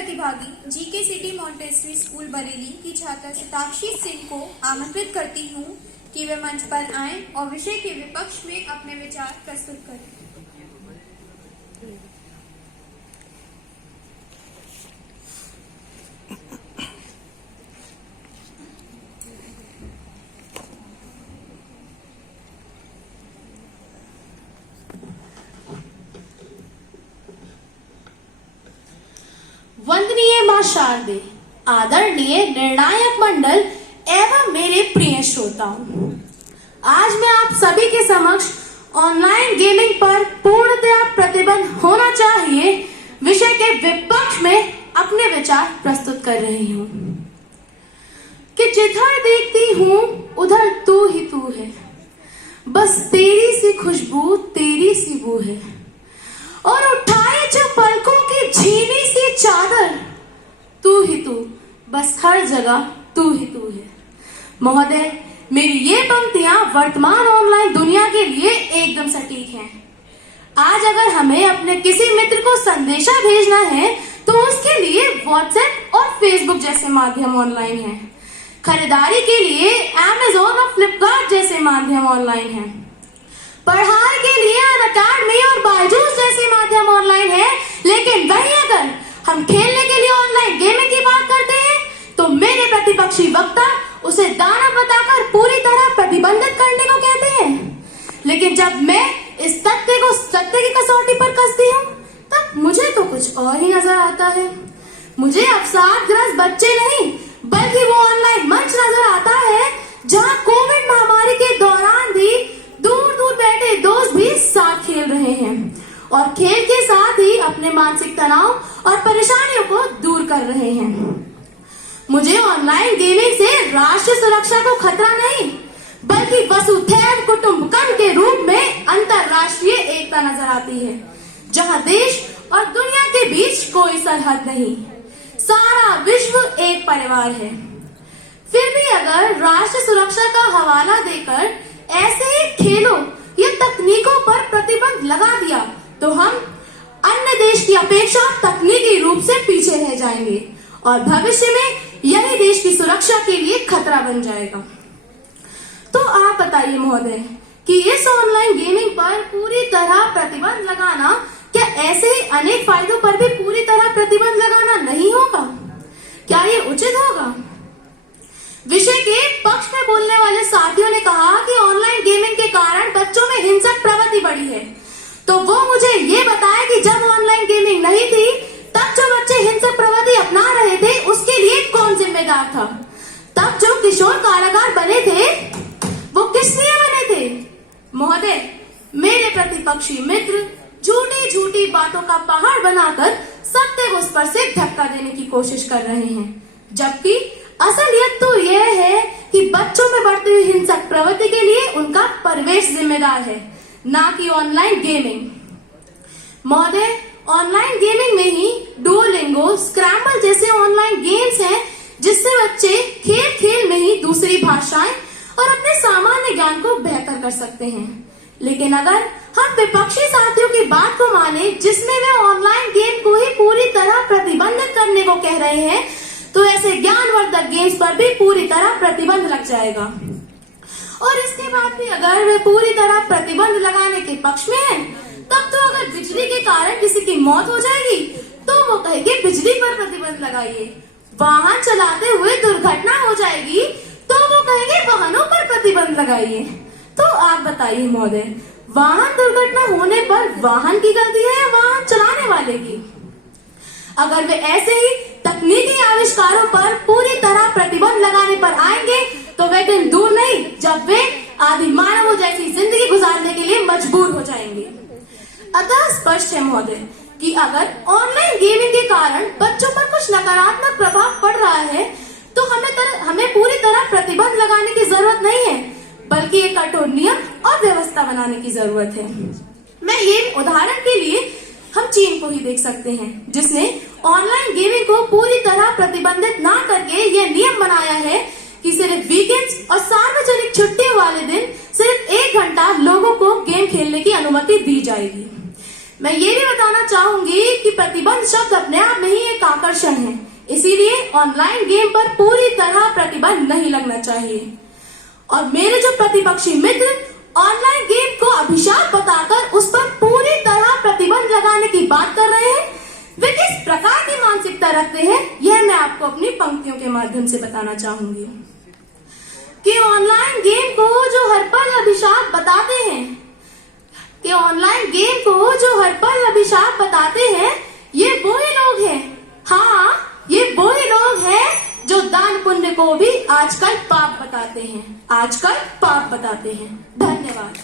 प्रतिभागी GK city Montessori school Bareilly की छात्रा शताक्षी सिंह को आमंत्रित करती हूँ कि वे मंच पर आएं और विषय के विपक्ष में अपने विचार प्रस्तुत करें। वंदनीय मां शारदे, आदरणीय निर्णायक मंडल एवं मेरे प्रिय श्रोताओं, आज मैं आप सभी के समक्ष ऑनलाइन गेमिंग पर पूर्णतया प्रतिबंध होना चाहिए विषय के विपक्ष में अपने विचार प्रस्तुत कर रही हूँ कि जिधर देखती हूँ उधर तू ही तू है, बस तेरी सी खुशबू तेरी सी बू है, और उठाए जो पलकों की झीली सी चादर, तू ही तू, बस हर जगह तू ही तू है। महोदय, मेरी ये पंक्तियां वर्तमान ऑनलाइन दुनिया के लिए एकदम सटीक हैं। आज अगर हमें अपने किसी मित्र को संदेशा भेजना है तो उसके लिए व्हाट्सएप और फेसबुक जैसे माध्यम ऑनलाइन हैं। खरीदारी के लिए अमेज़न और फ्लिपकार्ट जैसे माध्यम ऑनलाइन हैं। पढ़ाई के लिए अनअकैडमी और बायजूस जैसे माध्यम ऑनलाइन है, लेकिन वही अगर हम खेलने के लिए ऑनलाइन गेमिंग की बात करते हैं तो मेरे प्रतिपक्षी वक्ता उसे दानव बताकर पूरी तरह प्रतिबंधित करने को कहते हैं। लेकिन जब मैं इस तथ्य को सत्य की कसौटी पर कसती हूँ तब मुझे तो कुछ और ही नजर आता है। मुझे अवसादग्रस्त बच्चे नहीं बल्कि वो ऑनलाइन मंच नजर आता है जहाँ कोविड महामारी के दौरान भी दूर दूर बैठे दोस्त भी साथ खेल रहे हैं और खेल के साथ ही अपने मानसिक तनाव और परेशानियों को दूर कर रहे हैं। मुझे ऑनलाइन गेमिंग से राष्ट्रीय सुरक्षा को खतरा नहीं बल्कि वसुधैव कुटुंबकम के रूप में अंतरराष्ट्रीय एकता नजर आती है, जहां देश और दुनिया के बीच कोई सरहद नहीं, सारा विश्व एक परिवार है। फिर भी अगर राष्ट्रीय सुरक्षा का हवाला देकर ऐसे ही खेलों या तकनीकों पर प्रतिबंध लगा दिया तो हम अन्य देश की अपेक्षा तकनीकी रूप से पीछे रह जाएंगे और भविष्य में यही देश की सुरक्षा के लिए खतरा बन जाएगा। तो आप बताइए महोदय कि इस ऑनलाइन गेमिंग पर पूरी तरह प्रतिबंध लगाना क्या ऐसे ही अनेक फायदों पर भी पूरी तरह प्रतिबंध लगाना नहीं होगा? क्या ये उचित होगा? विषय के पक्ष में बोलने वाले साथियों ने कहा कि ऑनलाइन गेमिंग के कारण बच्चों में हिंसक प्रवृत्ति बढ़ी है, तो वो मुझे ये बताए कि जब ऑनलाइन गेमिंग नहीं थी तब जो बच्चे हिंसक प्रवृत्ति अपना रहे थे उसके लिए कौन जिम्मेदार था? तब जो किशोर कारागार बने थे वो किस लिए बने थे? महोदय, मेरे प्रतिपक्षी मित्र झूठी झूठी बातों का पहाड़ बनाकर सत्य को उस पर से धक्का देने की कोशिश कर रहे हैं, जबकि असलियत तो यह है कि बच्चों में बढ़ती हुई हिंसक प्रवृत्ति के लिए उनका परिवेश जिम्मेदार है, ना कि ऑनलाइन गेमिंग। महोदय, ऑनलाइन गेमिंग में ही डुओलिंगो, स्क्रैम्बल जैसे ऑनलाइन गेम्स हैं जिससे बच्चे खेल खेल में ही दूसरी भाषाएं और अपने सामान्य ज्ञान को बेहतर कर सकते हैं। लेकिन अगर हम विपक्षी साथियों की बात को माने जिसमें वे ऑनलाइन गेम को ही पूरी तरह प्रतिबंधित करने को कह रहे हैं तो ऐसे ज्ञानवर्धक गेम्स पर भी पूरी तरह प्रतिबंध लग जाएगा। और इसके बाद भी अगर वे पूरी तरह प्रतिबंध लगाने के पक्ष में हैं, तब तो अगर बिजली के कारण किसी की मौत हो जाएगी तो वो कहेंगे बिजली पर प्रतिबंध लगाइए। वाहन चलाते हुए दुर्घटना हो जाएगी तो वो कहेंगे वाहनों पर प्रतिबंध लगाइए। तो आप बताइए महोदय, वाहन दुर्घटना होने पर वाहन की गलती है या वाहन चलाने वाले की? अगर वे ऐसे ही तकनीकी आविष्कारों पर पूरी तरह प्रतिबंध लगाने पर आएंगे तो वे दिन दूर नहीं जब वे आदि मानवों जैसी जिंदगी गुजारने के लिए मजबूर हो जाएंगे। अतः स्पष्ट है महोदय कि अगर ऑनलाइन गेमिंग के कारण बच्चों पर कुछ नकारात्मक प्रभाव पड़ रहा है तो हमें पूरी तरह प्रतिबंध लगाने की जरूरत नहीं है, बल्कि एक कठोर नियम और व्यवस्था बनाने की जरूरत है। मैं ये उदाहरण के लिए हम चीन को ही देख सकते हैं, जिसने ऑनलाइन गेमिंग को पूरी तरह प्रतिबंधित ना करके यह नियम बनाया है कि सिर्फ वीकेंड्स और सार्वजनिक छुट्टियों वाले दिन सिर्फ 1 घंटा लोगों को गेम खेलने की अनुमति दी जाएगी। मैं ये भी बताना चाहूंगी कि प्रतिबंध शब्द अपने आप में ही एक आकर्षक आकर्षण है, इसीलिए ऑनलाइन गेम पर पूरी तरह प्रतिबंध नहीं लगना चाहिए। और मेरे जो प्रतिपक्षी मित्र ऑनलाइन गेम को अभिशाप बताकर उस पर पूरी तरह प्रतिबंध लगाने की बात कर रहे हैं, वे किस प्रकार की मानसिकता रखते हैं, यह मैं आपको अपनी पंक्तियों के माध्यम से बताना चाहूंगी कि ऑनलाइन गेम को जो हर पल अभिशाप बताते हैं, ये वो ही लोग हैं, हाँ ये वो ही लोग हैं जो दान पुण्य को भी आजकल पाप बताते हैं। धन्यवाद।